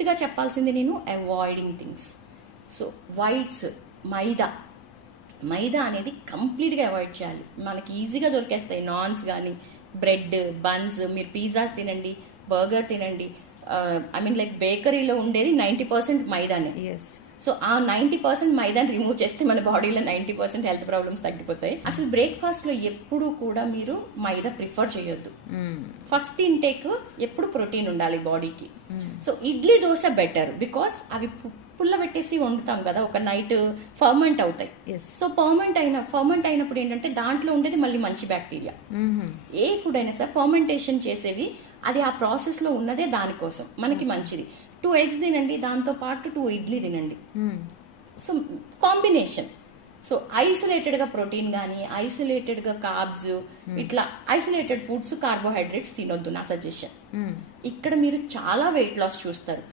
ఫస్ట్గా చెప్పాల్సింది నేను అవాయిడింగ్ థింగ్స్. సో వైట్స్, మైదా అనేది కంప్లీట్గా అవాయిడ్ చేయాలి. మనకి ఈజీగా దొరికేస్తాయి నాన్స్ కానీ, బ్రెడ్, బన్స్. మీరు పిజ్జాస్ తినండి, బర్గర్ తినండి, ఐ మీన్ లైక్ బేకరీలో ఉండేది 90% మైదానే. సో ఆ 90% మైదాని రిమూవ్ చేస్తే మన బాడీలో 90% హెల్త్ ప్రాబ్లమ్స్ తగ్గిపోతాయి. అసలు బ్రేక్ఫాస్ట్ లో ఎప్పుడు కూడా మీరు మైదా ప్రిఫర్ చేయొద్దు. ఫస్ట్ ఇంటేక్ ఎప్పుడు ప్రోటీన్ ఉండాలి బాడీకి. So idli dosa better, because అవి పుల్ల పెట్టేసి వండుతాం కదా, ఒక నైట్ ఫర్మెంట్ అవుతాయి. సో ఫర్మెంట్ అయినప్పుడు ఏంటంటే దాంట్లో ఉండేది మళ్ళీ మంచి బ్యాక్టీరియా. ఏ ఫుడ్ అయినా సరే ఫర్మెంటేషన్ చేసేవి, అది ఆ ప్రాసెస్ లో ఉన్నదే దానికోసం మనకి మంచిది. 2 eggs తినండి, దాంతో పాటు 2 ఇడ్లీ తినండి. So combination. సో ఐసోలేటెడ్ గా ప్రోటీన్ కానీ, ఐసోలేటెడ్ గా కార్బ్స్, ఇట్లా ఐసోలేటెడ్ ఫుడ్స్, కార్బోహైడ్రేట్స్ తినొద్దు నా సజెషన్. ఇక్కడ మీరు చాలా వెయిట్ లాస్ చూస్తారు.